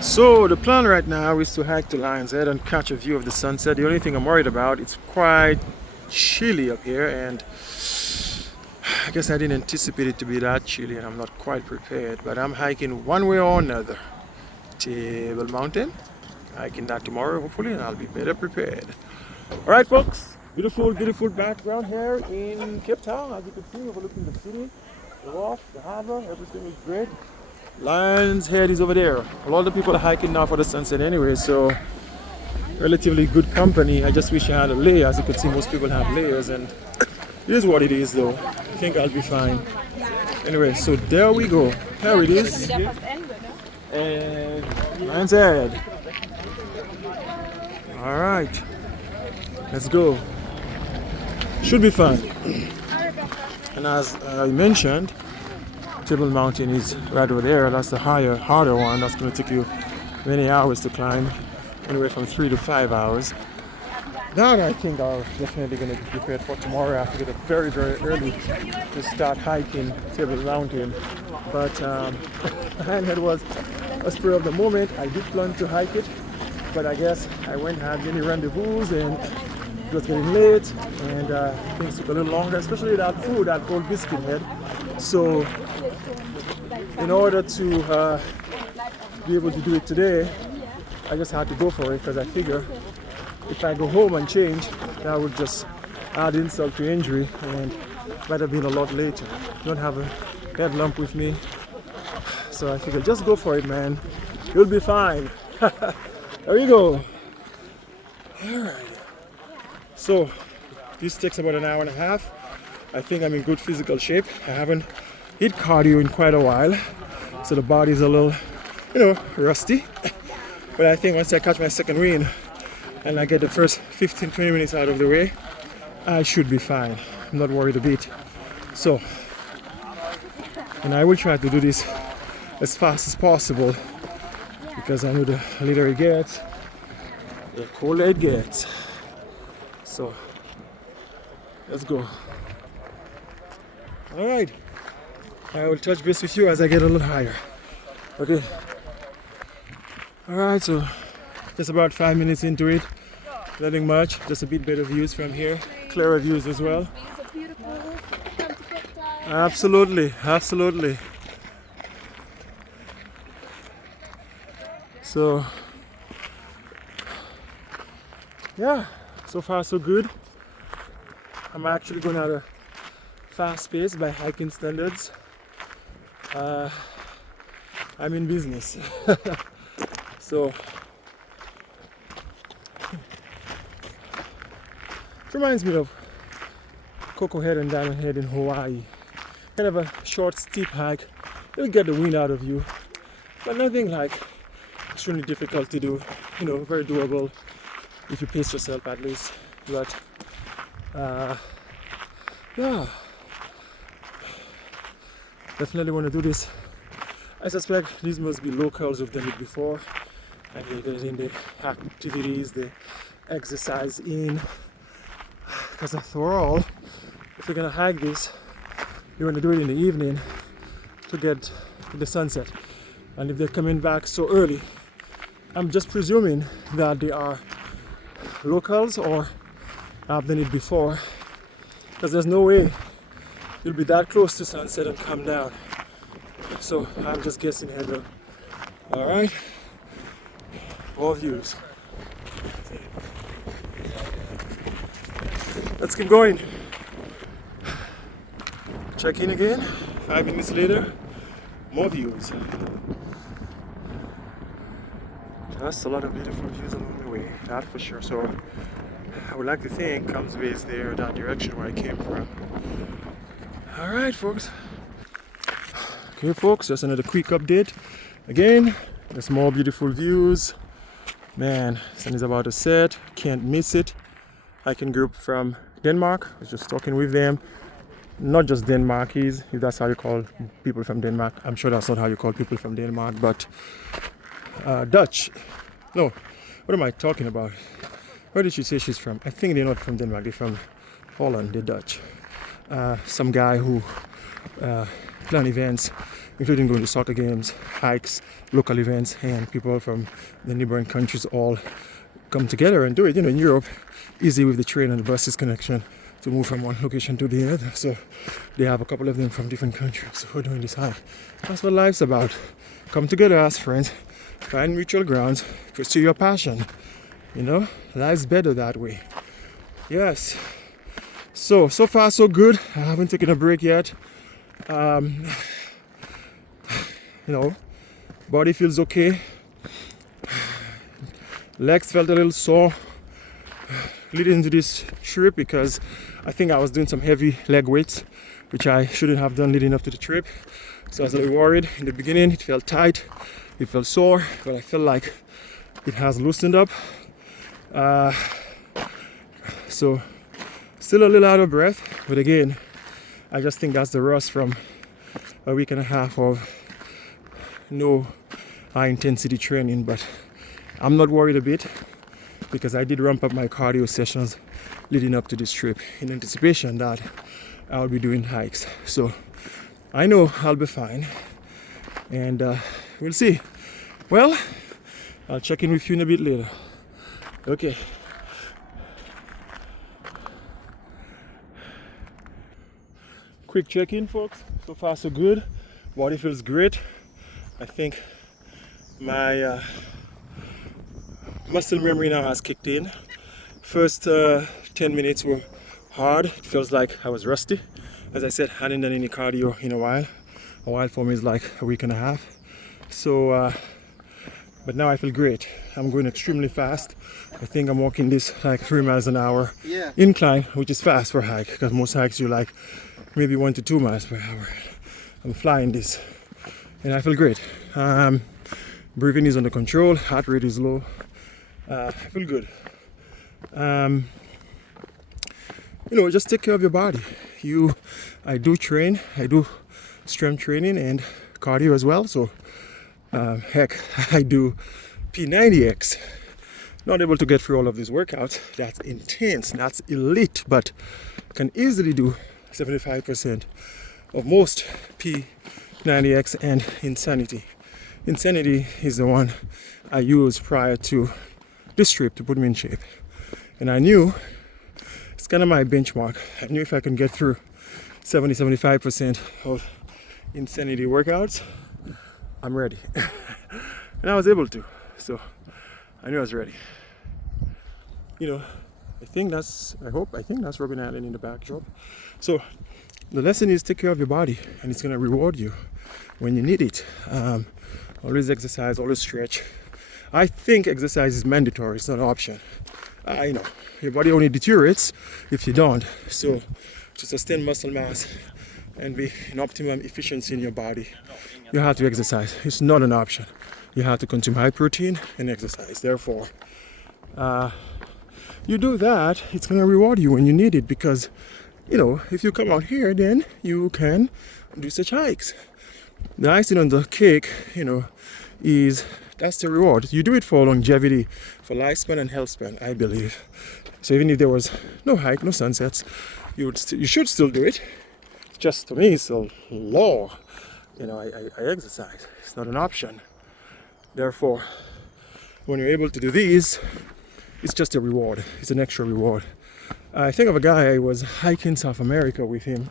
So the plan right now is to hike to Lions Head and catch a view of the sunset. The only thing I'm worried about, it's quite chilly up here, and I guess I didn't anticipate it to be that chilly, and I'm not quite prepared. But I'm hiking one way or another. Table Mountain. Hiking that tomorrow, hopefully, and I'll be better prepared. All right, folks. Beautiful, beautiful background here in Cape Town. As you can see, overlooking the city, the wharf, the harbor. Everything is great. Lions Head is over there. A lot of people are hiking now for the sunset anyway, so relatively good company. I just wish I had a layer. As you can see, most people have layers, and it is what it is, though. I think I'll be fine. Anyway, so there we go. Here it is. And Lions Head. All right, let's go. Should be fun. And as I mentioned, Table Mountain is right over there. That's the higher, harder one. That's going to take you many hours to climb, anywhere from 3 to 5 hours. That I think I'm definitely going to be prepared for tomorrow. I have to get up very, very early to start hiking Table Mountain. But Lions Head was a spur of the moment. I did plan to hike it, but I guess I went and had many rendezvous, and it was getting late, and things took a little longer, especially that food, that cold biscuit head. So in order to be able to do it today, I just had to go for it, because I figure if I go home and change, that would just add insult to injury, and might have been a lot later. Don't have a head lump with me, so I figured just go for it, man. You'll be fine. There you go. All right. So this takes about an hour and a half. I think I'm in good physical shape. I haven't hit cardio in quite a while, so the body's a little, rusty. But I think once I catch my second wind and I get the first 15-20 minutes out of the way, I should be fine. I'm not worried a bit. So, and I will try to do this as fast as possible, because I know the later it gets, the colder it gets. So, let's go. All right. I will touch base with you as I get a little higher. Okay. All right, so just about 5 minutes into it. Nothing much, just a bit better views from here. Clearer views as well. Absolutely, absolutely. So, yeah, so far so good. I'm actually going at a fast pace by hiking standards. I'm in business. So, it reminds me of Coco Head and Diamond Head in Hawaii. Kind of a short, steep hike. It'll get the wind out of you, but nothing like extremely difficult to do. Very doable if you pace yourself at least. But yeah, definitely want to do this. I suspect these must be locals who've done it before, and they're getting the activities, the exercise in. Because after all, if you're gonna hike this, you want to do it in the evening to get the sunset. And if they're coming back so early, I'm just presuming that they are locals or have done it before, because there's no way you'll be that close to sunset and come down. So I'm just guessing here though. All right, all views. Let's keep going. Check in again. 5 minutes later, more views. Just a lot of beautiful views along the way, that for sure. So I would like to think Comes is there, that direction where I came from. All right, folks. Okay, folks, just another quick update. Again, there's more beautiful views. Man, sun is about to set. Can't miss it. Hiking group from Denmark. I was just talking with them. Not just Denmarkies, if that's how you call people from Denmark. I'm sure that's not how you call people from Denmark, but Dutch. No, what am I talking about? Where did she say she's from? I think they're not from Denmark, they're from Holland, they're Dutch. Some guy who plan events including going to soccer games, hikes, local events, and people from the neighboring countries all come together and do it. In Europe, easy with the train and the buses connection to move from one location to the other. So they have a couple of them from different countries who are doing this hike. That's what life's about. Come together as friends, find mutual grounds, pursue your passion. Life's better that way. Yes. So far so good. I haven't taken a break yet. Body feels okay. Legs felt a little sore leading into this trip because I think I was doing some heavy leg weights, which I shouldn't have done leading up to the trip. So I was a little worried. In the beginning, it felt tight, it felt sore, but I feel like it has loosened up. So still a little out of breath, but again, I just think that's the rust from a week and a half of no high intensity training. But I'm not worried a bit because I did ramp up my cardio sessions leading up to this trip in anticipation that I'll be doing hikes. So I know I'll be fine, and we'll see. Well, I'll check in with you in a bit later. Okay. Quick check-in, folks. So far so good. Body feels great. I think my muscle memory now has kicked in. First 10 minutes were hard. It feels like I was rusty. As I said, I hadn't done any cardio in a while. A while for me is like a week and a half. So, but now I feel great. I'm going extremely fast. I think I'm walking this like 3 miles an hour incline, which is fast for a hike, because most hikes you like maybe 1 to 2 miles per hour. I'm flying this and I feel great. Breathing is under control, heart rate is low. I feel good. Just take care of your body. I do train, I do strength training and cardio as well. So heck, I do P90X. Not able to get through all of these workouts. That's intense, that's elite, but can easily do 75% of most P90X and Insanity. Insanity is the one I used prior to this trip to put me in shape. And I knew it's kind of my benchmark. I knew if I can get through 75% of Insanity workouts, I'm ready. And I was able to. So I knew I was ready. I think that's Robin Island in the backdrop. So the lesson is take care of your body, and it's going to reward you when you need it. Always exercise, always stretch. I think exercise is mandatory, it's not an option. Your body only deteriorates if you don't. So to sustain muscle mass and be in optimum efficiency in your body, you have to exercise. It's not an option. You have to consume high protein and exercise. Therefore, you do that, it's going to reward you when you need it, because if you come out here, then you can do such hikes. The icing on the cake, is that's the reward. You do it for longevity, for lifespan and health span, I believe. So even if there was no hike, no sunsets, you should still do it. Just to me, it's a law. I exercise. It's not an option. Therefore, when you're able to do these, it's just a reward. It's an extra reward. I think of a guy, I was hiking South America with him,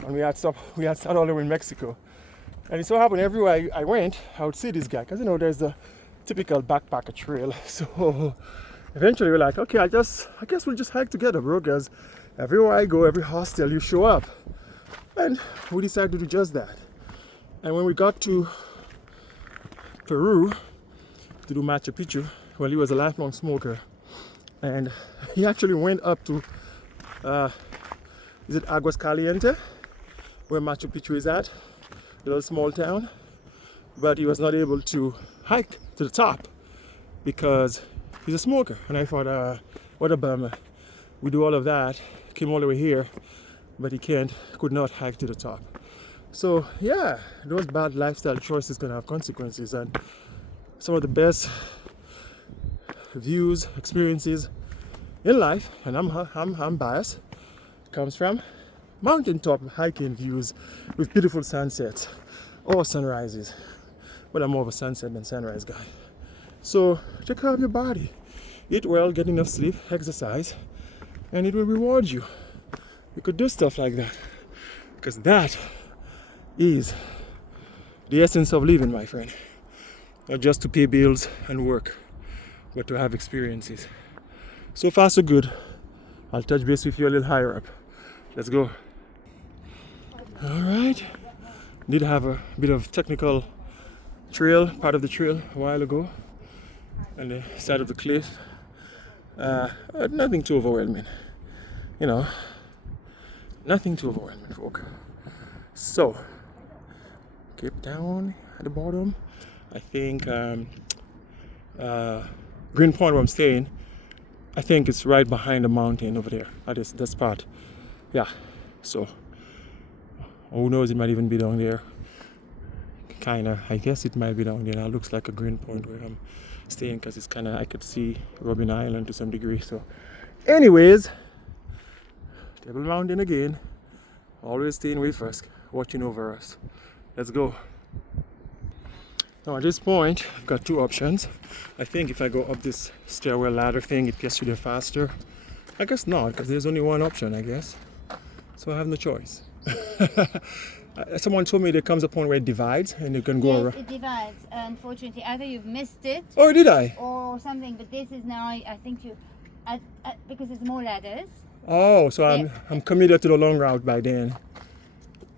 and we had started all the way in Mexico. And it so happened everywhere I went, I would see this guy, because there's the typical backpacker trail. So eventually we're like, okay, I guess we'll just hike together, bro, because everywhere I go, every hostel, you show up. And we decided to do just that. And when we got to Peru to do Machu Picchu, well, he was a lifelong smoker, and he actually went up to is it Aguas Caliente, where Machu Picchu is at, a little small town, but he was not able to hike to the top because he's a smoker. And I thought, what a bummer. We do all of that, came all the way here, but he could not hike to the top. So yeah, those bad lifestyle choices can have consequences, and some of the best views, experiences in life, and I'm biased, comes from mountaintop hiking views with beautiful sunsets or sunrises. But I'm more of a sunset than sunrise guy. So take care of your body. Eat well, get enough sleep, exercise, and it will reward you. You could do stuff like that. Because that is the essence of living, my friend. Not just to pay bills and work, but to have experiences. So far, so good. I'll touch base with you a little higher up. Let's go. All right. Did have a bit of technical part of the trail a while ago on the side of the cliff. Nothing too overwhelming. Nothing too overwhelming, folk. So, Cape Town at the bottom. I think Green Point where I'm staying, I think it's right behind the mountain over there. That spot. Yeah. So, who knows, it might even be down there. Kinda, I guess it might be down there. Now it looks like a Green Point where I'm staying because it's kinda, I could see Robin Island to some degree. So, anyways, Table Mountain again. Always staying with us, watching over us. Let's go. Now at this point, I've got two options. I think if I go up this stairwell ladder thing, it gets you there faster. I guess not, because there's only one option, I guess. So I have no choice. Someone told me there comes a point where it divides and you can go around. Yes, it divides. Unfortunately, either you've missed it. Oh, did I? Or something, but this is now, I think because there's more ladders. Oh, so I'm committed to the long route by then.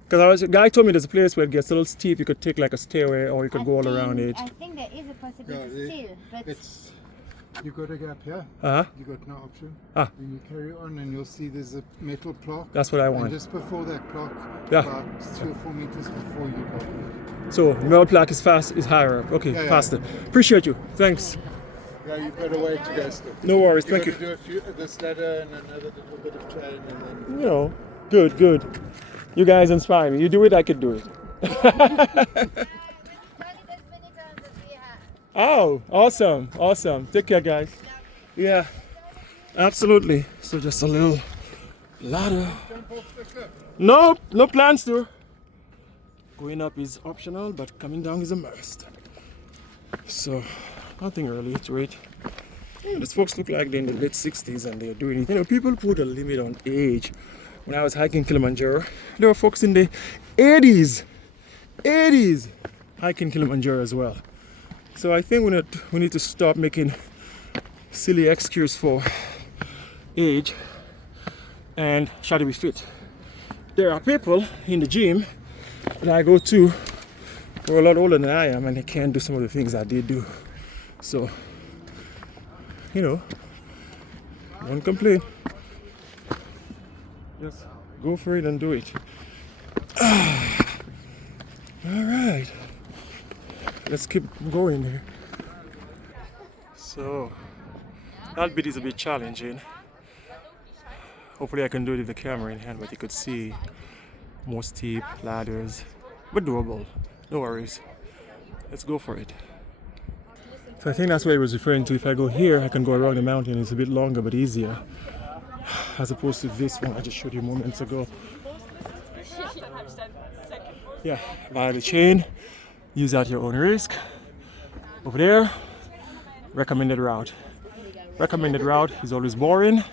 Because a guy told me there's a place where it gets a little steep, you could take like a stairway or you could go all around it. I think there is a possibility still, but you got a gap here. You got no option. Then you carry on and you'll see there's a metal plaque. That's what I want. And just before that plaque, about 2 or 4 meters before you go. So metal plaque is higher up. Okay, faster. Appreciate you. Thanks. Yeah, you've got a way to go still. No worries, thank you. Do this ladder and another little bit of train and then... Good. You guys inspire me. You do it, I could do it. Oh, awesome. Take care, guys. Yeah, absolutely. So just a little ladder. No plans to. Going up is optional, but coming down is a must. So, nothing really to it. These folks look like they're in the late 60s and they're doing it. People put a limit on age. When I was hiking Kilimanjaro, there were folks in the 80s hiking Kilimanjaro as well. So I think we need to stop making silly excuses for age and try to be fit. There are people in the gym that I go to who are a lot older than I am and they can't do some of the things that they do. So, don't complain. Just go for it and do it. All right. Let's keep going here. So, that bit is a bit challenging. Hopefully I can do it with the camera in hand, but you could see more steep ladders, but doable. No worries. Let's go for it. So I think that's what I was referring to. If I go here, I can go around the mountain. It's a bit longer, but easier. As opposed to this one I just showed you moments ago. Yeah, via the chain. Use at your own risk. Over there, recommended route. Recommended route is always boring.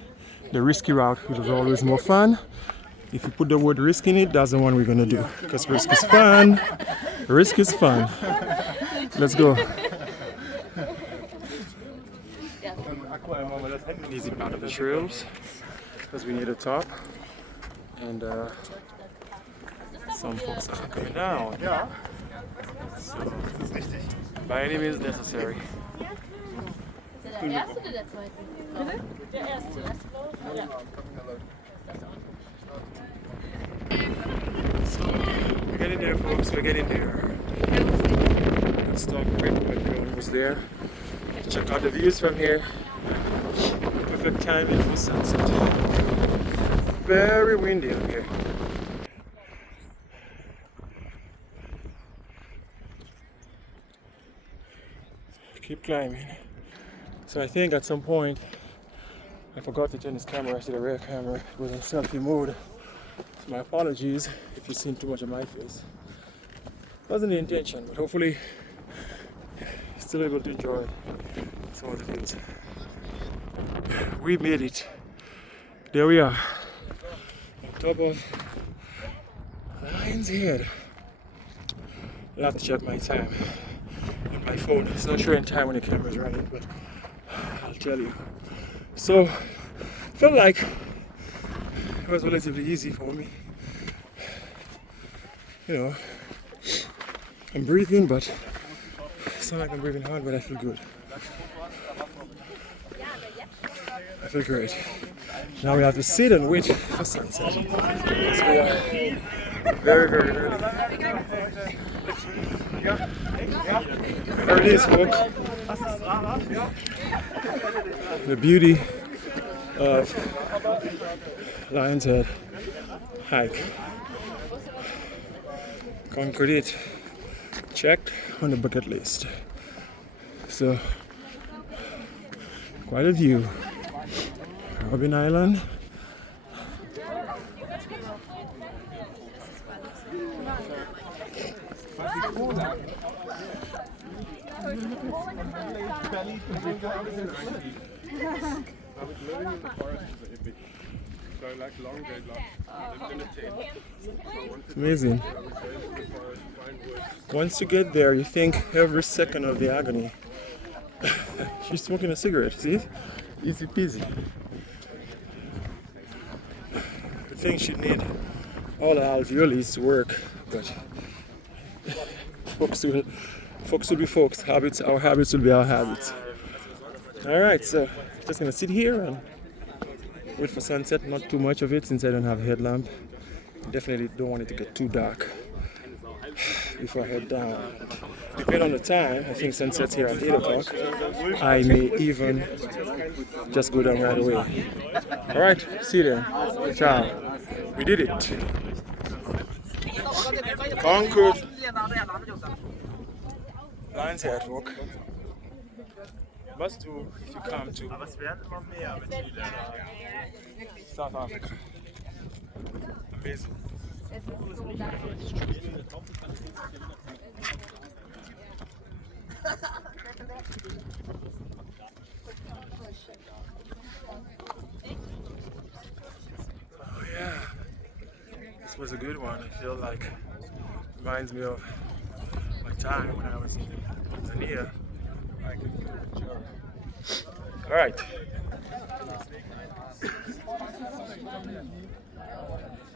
The risky route is always more fun. If you put the word risk in it, that's the one we're gonna do. Because risk is fun. Risk is fun. Let's go. Easy part of the trails because we need a top. And some folks are coming down. Yeah. So, by any means necessary. So, we're getting there, folks. We're getting there. Let's stop quick, but we're almost there. Check out the views from here. Perfect timing for sunset. Very windy up here. Keep climbing. So I think at some point I forgot to turn this camera to the rear camera. It was in selfie mode. So My apologies if you've seen too much of my face. Wasn't the intention, but hopefully you're still able to enjoy some of the views. We made it. There we are, on top of Lions Head. I'll have to check my time on my phone. It's not showing time when the camera's running, but I'll tell you. So, felt like it was relatively easy for me. You know, I'm breathing, but it's not like I'm breathing hard, but I feel good. I feel great. Now we have to sit and wait for sunset. So we are very, very early. There it is, folks. The beauty of Lions Head hike. Conquered it. Checked on the bucket list. So, quite a view. Robin Island. It's amazing. Once you get there, you think every second of the agony. She's smoking a cigarette, see? Easy peasy. I think she'd need all the alveoli to work, but folks will be folks. Our habits will be our habits. Alright, so just gonna sit here and wait for sunset. Not too much of it since I don't have a headlamp. Definitely don't want it to get too dark before I head down. Depending on the time, I think sunset's here at 8 o'clock. I may even just go down right away. Alright, see you there. Ciao. We did it. Conquered Lions Head walk. Must do if you come to South Africa. Amazing. Oh yeah, this was a good one. I feel like it reminds me of my time when I was in Tanzania. All right.